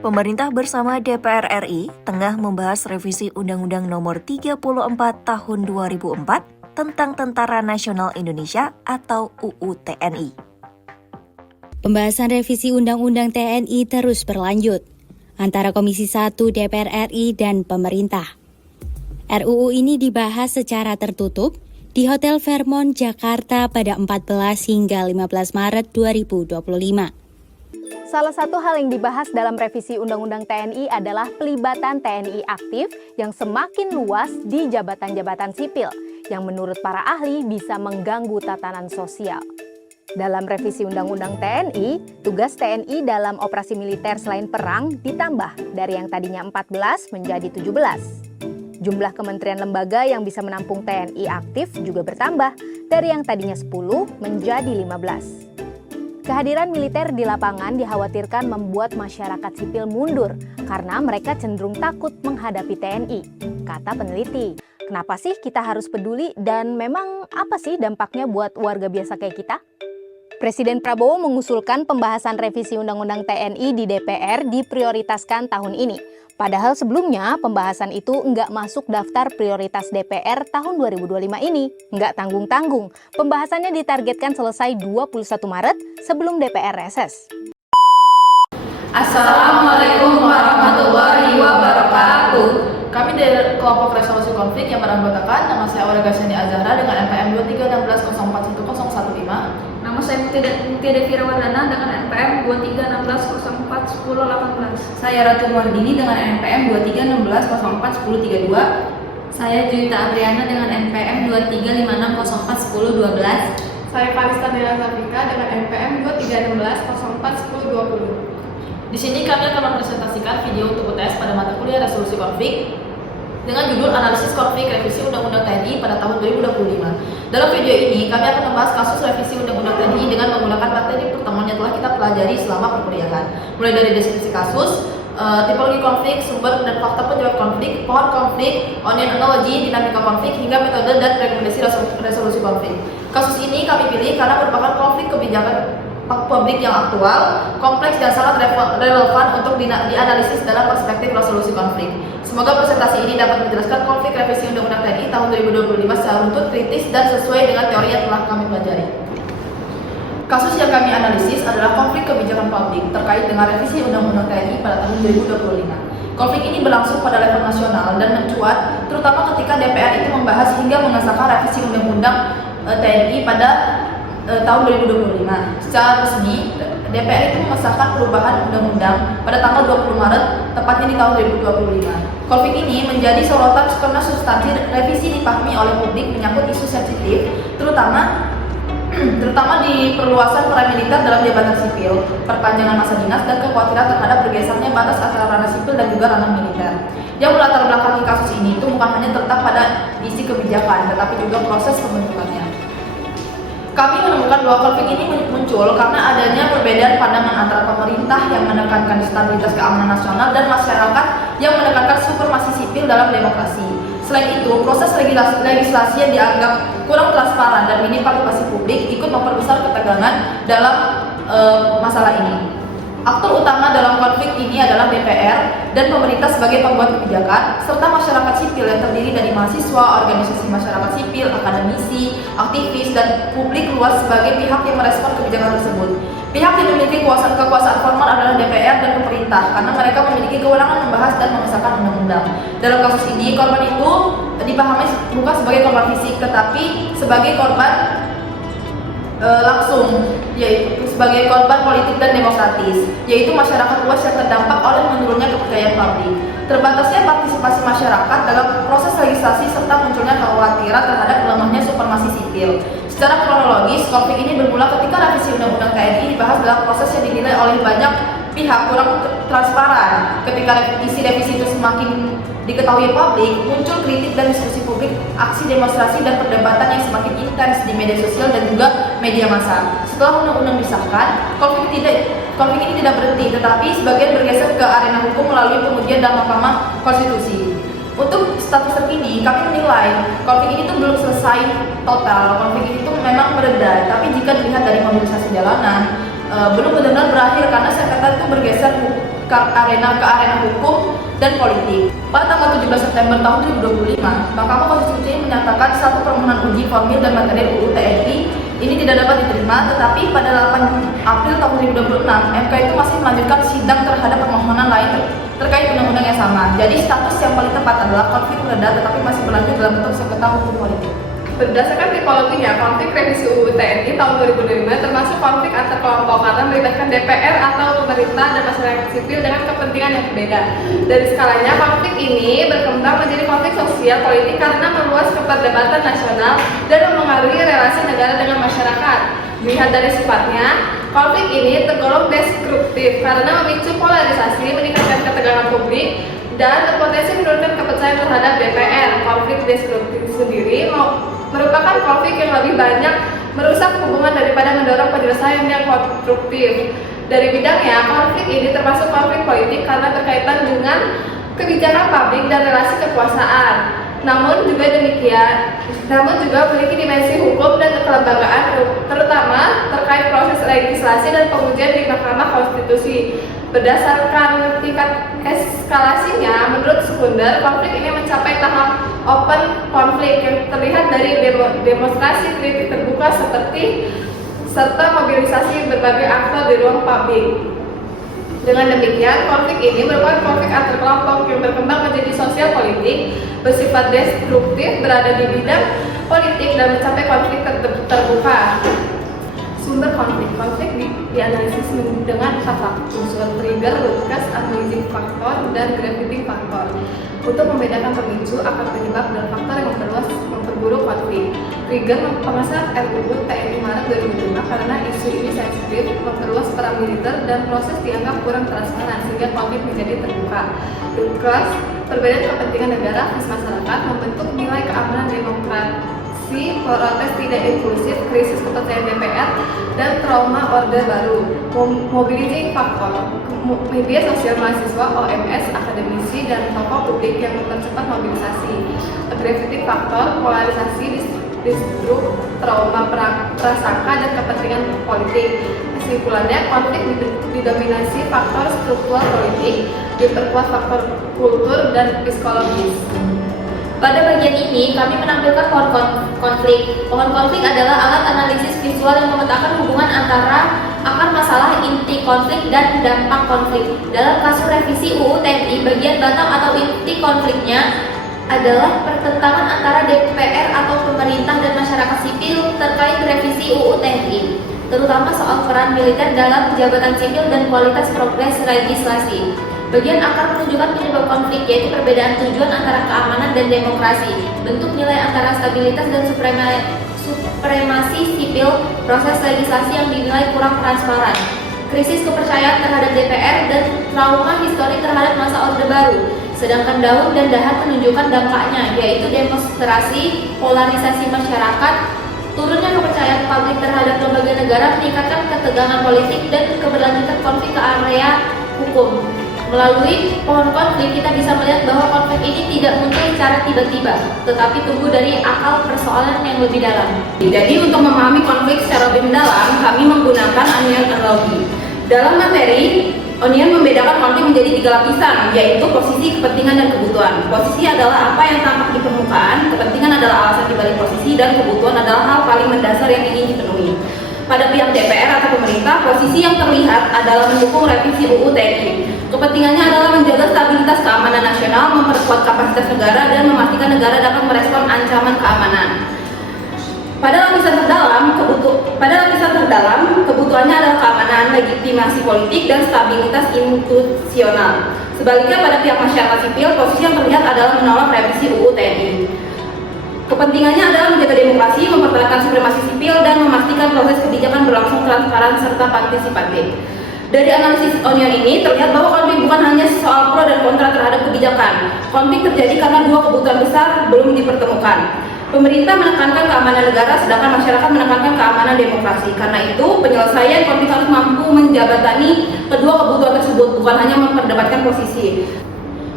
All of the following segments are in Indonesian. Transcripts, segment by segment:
Pemerintah bersama DPR RI tengah membahas revisi Undang-Undang Nomor 34 Tahun 2004 tentang Tentara Nasional Indonesia atau UU TNI. Pembahasan revisi Undang-Undang TNI terus berlanjut antara Komisi 1 DPR RI dan pemerintah. RUU ini dibahas secara tertutup di Hotel Fairmont, Jakarta pada 14 hingga 15 Maret 2025. Salah satu hal yang dibahas dalam revisi Undang-Undang TNI adalah pelibatan TNI aktif yang semakin luas di jabatan-jabatan sipil, yang menurut para ahli bisa mengganggu tatanan sosial. Dalam revisi Undang-Undang TNI, tugas TNI dalam operasi militer selain perang ditambah dari yang tadinya 14 menjadi 17. Jumlah kementerian lembaga yang bisa menampung TNI aktif juga bertambah dari yang tadinya 10 menjadi 15. Kehadiran militer di lapangan dikhawatirkan membuat masyarakat sipil mundur karena mereka cenderung takut menghadapi TNI, kata peneliti. Kenapa sih kita harus peduli dan memang apa sih dampaknya buat warga biasa kayak kita? Presiden Prabowo mengusulkan pembahasan revisi Undang-Undang TNI di DPR diprioritaskan tahun ini. Padahal sebelumnya pembahasan itu nggak masuk daftar prioritas DPR tahun 2025 ini. Nggak tanggung-tanggung, pembahasannya ditargetkan selesai 21 Maret sebelum DPR reses. Assalamualaikum warahmatullahi wabarakatuh. Kami dari kelompok resolusi konflik yang beranggotakan, nama saya Aurea Gasyani Azahra dengan NPM 2316041015. Nama saya Mutia Devi Rawardana dengan NPM 2316041018. Saya Ratu Wardini dengan NPM 2316041032. Saya Juwita Apriana dengan NPM 2356041012. Saya Kalista Dela Safika dengan NPM 2316041020. Di sini kami akan mempresentasikan video untuk UTS pada mata kuliah resolusi konflik dengan judul Analisis Konflik Revisi Undang-Undang TNI pada tahun 2025. Dalam video ini, kami akan membahas kasus revisi Undang-Undang TNI dengan menggunakan materi pertemuan yang telah kita pelajari selama perkuliahan. Mulai dari deskripsi kasus, tipologi konflik, sumber dan fakta penyebab konflik, pohon konflik, onion analogy, dinamika konflik, hingga metode dan rekomendasi resolusi konflik. Kasus ini kami pilih karena merupakan konflik kebijakan publik yang aktual, kompleks dan sangat relevan untuk dianalisis dalam perspektif resolusi konflik. Semoga presentasi ini dapat menjelaskan konflik revisi Undang-Undang TNI tahun 2025 secara runtut, kritis, dan sesuai dengan teori yang telah kami pelajari. Kasus yang kami analisis adalah konflik kebijakan publik terkait dengan revisi Undang-Undang TNI pada tahun 2025. Konflik ini berlangsung pada level nasional dan mencuat terutama ketika DPR itu membahas hingga mengesahkan revisi Undang-Undang TNI pada tahun 2025. Secara resmi, DPR itu mengesahkan perubahan undang-undang pada tanggal 20 Maret, tepatnya di tahun 2025. Konflik ini menjadi sorotan karena substansi revisi dipahami oleh publik menyangkut isu sensitif, terutama di perluasan peran militer dalam jabatan sipil, perpanjangan masa dinas, dan kekhawatiran terhadap bergesernya batas antara ranah sipil dan juga ranah militer. Yang melatar belakangi kasus ini itu bukan hanya terletak pada isi kebijakan, tetapi juga proses pembentukannya. Kami menemukan bahwa konflik ini muncul karena adanya perbedaan pandangan antara pemerintah yang menekankan stabilitas keamanan nasional dan masyarakat yang menekankan supremasi sipil dalam demokrasi. Selain itu, proses legislasi yang dianggap kurang transparan dan minim partisipasi publik ikut memperbesar ketegangan dalam masalah ini. Aktor utama dalam konflik ini adalah DPR dan pemerintah sebagai pembuat kebijakan, serta masyarakat sipil yang terdiri dari mahasiswa, organisasi masyarakat sipil, akademisi, aktivis, dan publik luas sebagai pihak yang merespon kebijakan tersebut. Pihak yang memiliki kekuasaan formal adalah DPR dan pemerintah karena mereka memiliki kewenangan membahas dan mengesahkan undang-undang. Dalam kasus ini, korban itu dipahami bukan sebagai korban fisik, tetapi sebagai korban langsung, yaitu sebagai korban politik dan demokratis, yaitu masyarakat luas yang terdampak oleh menurunnya kepercayaan publik, terbatasnya partisipasi masyarakat dalam proses legislasi, serta munculnya kekhawatiran terhadap melemahnya supremasi sipil. Secara kronologis, konflik ini bermula ketika revisi Undang-Undang TNI dibahas dalam proses yang dinilai oleh banyak pihak kurang transparan. Ketika revisi itu semakin diketahui publik, muncul kritik dan diskusi publik, aksi demonstrasi dan perdebatan yang semakin intens di media sosial dan juga media massa. Setelah undang-undang disahkan, konflik ini tidak berhenti, tetapi sebagian bergeser ke arena hukum melalui pengujian dalam Mahkamah Konstitusi. Untuk status terkini, kami menilai konflik ini tuh belum selesai total. Konflik ini tuh memang mereda, tapi jika dilihat dari mobilisasi jalanan, belum benar-benar berakhir karena sengketa itu bergeser ke arena hukum dan politik. Pada tanggal 17 September tahun 2025, Mahkamah Konstitusi menyatakan satu permohonan uji formil dan materi UU TNI ini tidak dapat diterima, tetapi pada 8 April tahun 2026, MK itu masih melanjutkan sidang terhadap permohonan lain terkait undang-undang yang sama. Jadi status yang paling tepat adalah konflik reda tetapi masih berlanjut dalam bentuk sengketa hukum politik. Berdasarkan tipologinya, konflik revisi UU TNI tahun 2005 termasuk konflik antar kelompok karena melibatkan DPR atau pemerintah dan masyarakat sipil dengan kepentingan yang berbeda. Dari skalanya, konflik ini berkembang menjadi konflik sosial politik karena meluas ke perdebatan nasional dan mempengaruhi relasi negara dengan masyarakat. Dilihat dari sifatnya, konflik ini tergolong destruktif karena memicu polarisasi, meningkatkan ketegangan publik, dan berpotensi menurunkan kepercayaan terhadap DPR. Konflik destruktif sendiri merupakan konflik yang lebih banyak merusak hubungan daripada mendorong penyelesaian yang konstruktif. Dari bidangnya, konflik ini termasuk konflik politik karena berkaitan dengan kebijakan publik dan relasi kekuasaan. Namun juga memiliki dimensi hukum dan kelembagaan, terutama terkait proses legislasi dan pengujian di Mahkamah Konstitusi. Berdasarkan tingkat eskalasinya, menurut Sekunder, konflik ini mencapai tahap open konflik yang terlihat dari demonstrasi kritik terbuka serta mobilisasi berbagai aktor di ruang publik. Dengan demikian, konflik ini merupakan konflik antar kelompok yang berkembang menjadi sosial politik, bersifat destruktif, berada di bidang politik dan mencapai konflik terbuka. Sumber konflik dianalisis dengan 4 unsur: trigger, root cause, unleashing faktor, dan gravitating faktor. Untuk membedakan pemicu, akar penyebab, dan faktor yang memperburuk konflik. Trigger: pengesahan RUU TNI Maret 2005 karena isu ini sensitif, memperluas perang militer, dan proses dianggap kurang transparan sehingga konflik menjadi terbuka. Root cause: perbedaan kepentingan negara atas masyarakat, membentuk nilai keamanan demokrasi, protes tidak inklusif, krisis kepercayaan DPR, dan trauma orde baru. Mobilizing faktor: media sosial, mahasiswa, OMS, akademisi, dan tokoh publik yang mempercepat mobilisasi. Gravitating faktor: polarisasi, distrust, trauma prasangka, dan kepentingan politik. Kesimpulannya, konflik didominasi faktor struktural politik, diperkuat faktor kultur dan psikologis. Pada bagian ini, kami menampilkan pohon konflik. Pohon konflik adalah alat analisis visual yang memetakan hubungan antara akar masalah, inti konflik, dan dampak konflik. Dalam kasus revisi UU TNI, bagian batang atau inti konfliknya adalah pertentangan antara DPR atau pemerintah dan masyarakat sipil terkait revisi UU TNI, terutama soal peran militer dalam jabatan sipil dan kualitas progres legislasi. Bagian akar menunjukkan penyebab konflik, yaitu perbedaan tujuan antara keamanan dan demokrasi, bentuk nilai antara stabilitas dan supremasi sipil, proses legislasi yang dinilai kurang transparan, krisis kepercayaan terhadap DPR, dan trauma histori terhadap masa Orde Baru. Sedangkan daun dan dahan menunjukkan dampaknya, yaitu demonstrasi, polarisasi masyarakat, turunnya kepercayaan publik terhadap lembaga negara, meningkatkan ketegangan politik, dan keberlanjutan konflik ke area hukum. Melalui pohon konflik, kita bisa melihat bahwa konflik ini tidak muncul secara tiba-tiba, tetapi tumbuh dari akal persoalan yang lebih dalam. Jadi untuk memahami konflik secara lebih mendalam, kami menggunakan onion analogi. Dalam materi, onion membedakan konflik menjadi 3 lapisan, yaitu posisi, kepentingan, dan kebutuhan. Posisi adalah apa yang tampak di permukaan, kepentingan adalah alasan dibalik posisi, dan kebutuhan adalah hal paling mendasar yang ingin dipenuhi. Pada pihak DPR atau pemerintah, posisi yang terlihat adalah mendukung revisi UU TNI. Kepentingannya adalah menjaga stabilitas keamanan nasional, memperkuat kapasitas negara, dan memastikan negara dapat merespon ancaman keamanan. Pada lapisan terdalam, kebutuhannya adalah keamanan, legitimasi politik, dan stabilitas institusional. Sebaliknya, pada pihak masyarakat sipil, posisi yang terlihat adalah menolak revisi UU TNI. Kepentingannya adalah menjaga demokrasi, mempertahankan supremasi sipil, dan memastikan proses kebijakan berlangsung transparan serta partisipatif. Dari analisis onion ini terlihat bahwa konflik bukan hanya soal pro dan kontra terhadap kebijakan. Konflik terjadi karena 2 kebutuhan besar belum dipertemukan. Pemerintah menekankan keamanan negara, sedangkan masyarakat menekankan keamanan demokrasi. Karena itu, penyelesaian konflik harus mampu menjabatani kedua kebutuhan tersebut, bukan hanya memperdebatkan posisi.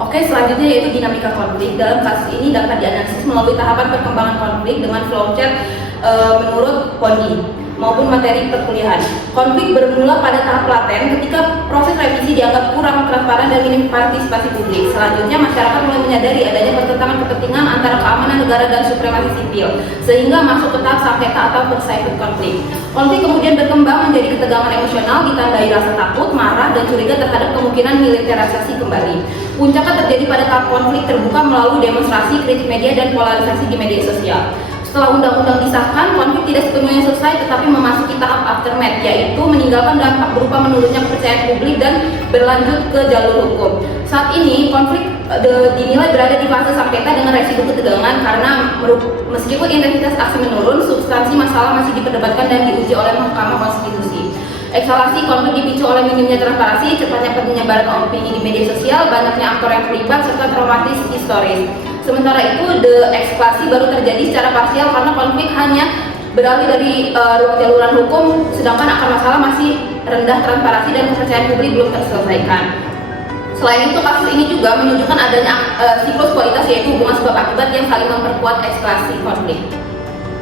Oke, selanjutnya yaitu dinamika konflik. Dalam kasus ini dapat dianalisis melalui tahapan perkembangan konflik dengan flowchart menurut Ponni maupun materi perkuliahan. Konflik bermula pada tahap laten ketika proses revisi dianggap kurang transparan dan minim partisipasi publik. Selanjutnya, masyarakat mulai menyadari adanya pertentangan kepentingan antara keamanan negara dan supremasi sipil, sehingga masuk ke tahap sengketa atau persistent konflik. Konflik kemudian berkembang menjadi ketegangan emosional ditandai rasa takut, marah, dan curiga terhadap kemungkinan militerisasi kembali. Puncaknya terjadi pada tahap konflik terbuka melalui demonstrasi, kritik media, dan polarisasi di media sosial. Setelah undang-undang disahkan, konflik tidak sepenuhnya selesai tetapi memasuki tahap aftermath, yaitu meninggalkan dampak berupa menurunnya kepercayaan publik dan berlanjut ke jalur hukum. Saat ini, konflik dinilai berada di fase sengketa dengan resiko ketegangan karena meskipun intensitas aksi menurun, substansi masalah masih diperdebatkan dan diuji oleh Mahkamah Konstitusi. Eskalasi konflik dipicu oleh minimnya transparansi, cepatnya penyebaran opini di media sosial, banyaknya aktor yang terlibat, serta traumatis historis. Sementara itu, eskalasi baru terjadi secara parsial karena konflik hanya beralih dari jaluran hukum, sedangkan akar masalah masih rendah transparansi dan kepercayaan publik belum terselesaikan. Selain itu, kasus ini juga menunjukkan adanya siklus kualitas, yaitu hubungan sebab akibat yang saling memperkuat eskalasi konflik.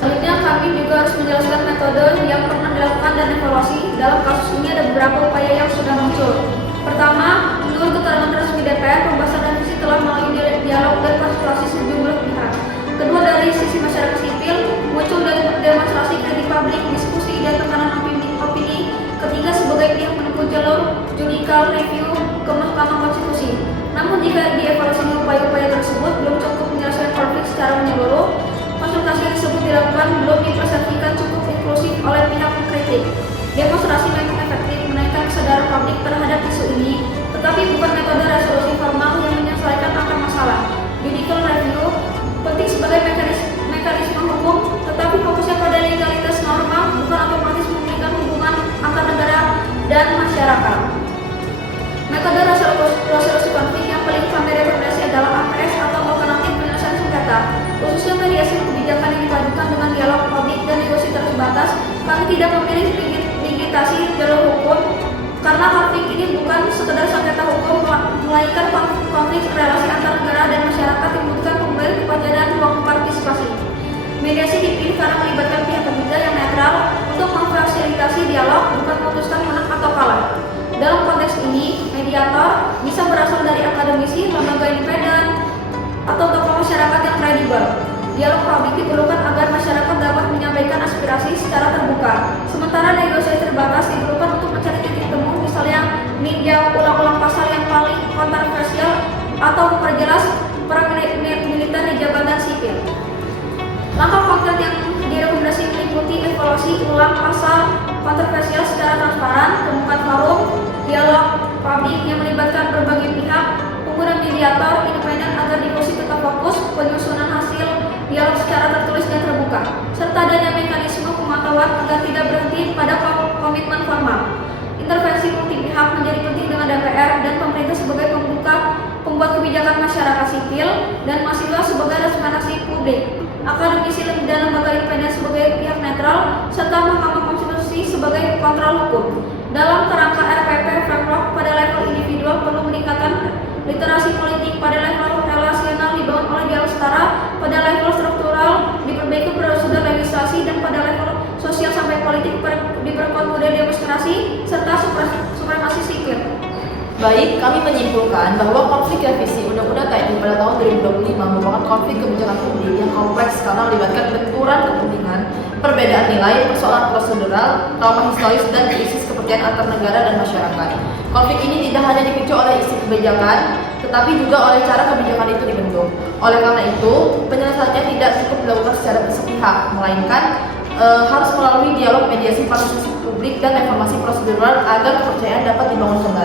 Selanjutnya, kami juga harus menjelaskan metode yang pernah dilakukan dan evaluasi. Dalam kasus ini ada beberapa upaya yang sudah muncul. Pertama, menurut keterangan resmi DPR, pembahasan revisi telah melalui dialog dan konsultasi sejumlah pihak. Kedua, dari sisi masyarakat sipil, muncul dari demonstrasi kritik publik, diskusi, dan tekanan opini. Ketiga, sebagai pihak menempuh jalur judicial review ke Mahkamah Konstitusi. Namun, jika dievaluasi upaya-upaya tersebut belum cukup menyelesaikan konflik secara menyeluruh, konsultasi tersebut dilakukan belum dipersepsikan cukup inklusif oleh pihak mengkritik. Demonstrasi memang efektif menaikkan kesadaran publik terhadap isu ini, tetapi bukan metode resolusi formal yang menyelesaikan akar masalah. Judicial review penting sebagai mekanisme hukum, tetapi fokusnya pada legalitas norma, bukan otomatis memulihkan hubungan antar negara dan masyarakat. Metode resolusi konflik yang paling kami rekomendasi adalah APS atau alternatif penyelesaian sengketa, khususnya mediasi kebijakan yang dipadukan dengan dialog publik dan negosiasi terbatas. Kami tidak memilih rigidasi jalur hukum karena konflik ini bukan sekedar sengketa hukum, melainkan konflik relasi antar negara dan masyarakat yang membutuhkan kembali kepada dan ruang partisipasi. Mediasi dipilih karena melibatkan pihak ketiga yang netral untuk memfasilitasi dialog, bukan memutuskan menang atau kalah. Dalam konteks ini, mediator bisa berasal dari akademisi, lembaga independen, atau tokoh masyarakat yang kredibel. Dialog publik diperlukan agar masyarakat dapat menyampaikan aspirasi secara terbuka. Sementara negosiasi terbatas diperlukan untuk mencari titik temu, misalnya meninjau ulang-ulang pasal yang paling kontroversial atau memperjelas perang militer di jabatan sipil. Langkah konkret yang direkomendasi meliputi evaluasi ulang pasal kontroversial secara transparan, pembukaan forum, dialog publik yang melibatkan berbagai pihak, penggunaan mediator independen agar diskusi tetap fokus, penyusunan hasil dialog secara tertulis dan terbuka, serta adanya mekanisme pemantauan agar tidak berhenti pada komitmen formal. Intervensi multi pihak menjadi penting dengan DPR dan pemerintah sebagai pembuat kebijakan masyarakat sipil dan mahasiswa sebagai representasi publik, akademisi dan lembaga independen sebagai pihak netral, serta Mahkamah Konstitusi sebagai kontrol hukum. Dalam kerangka RPP framework pada level individual perlu meningkatkan literasi politik pada level relasional dibangun oleh dialog setara, pada level struktural diperbaiki prosedur legislasi, dan pada level sosial sampai politik diperkuat budaya demonstrasi serta supremasi sipil. Baik, kami menyimpulkan bahwa konflik revisi Undang-Undang TNI pada tahun 2025 merupakan konflik kebijakan publik yang kompleks karena melibatkan benturan kepentingan, perbedaan nilai, persoalan prosedural, trauma historis, dan krisis kepercayaan antar negara dan masyarakat. Konflik ini tidak hanya dipicu oleh isi kebijakan, tetapi juga oleh cara kebijakan itu dibentuk. Oleh karena itu, penyelesaiannya tidak cukup dilakukan secara bersepihak, melainkan harus melalui dialog, mediasi, partisipasi publik, dan reformasi prosedural agar kepercayaan dapat dibangun kembali.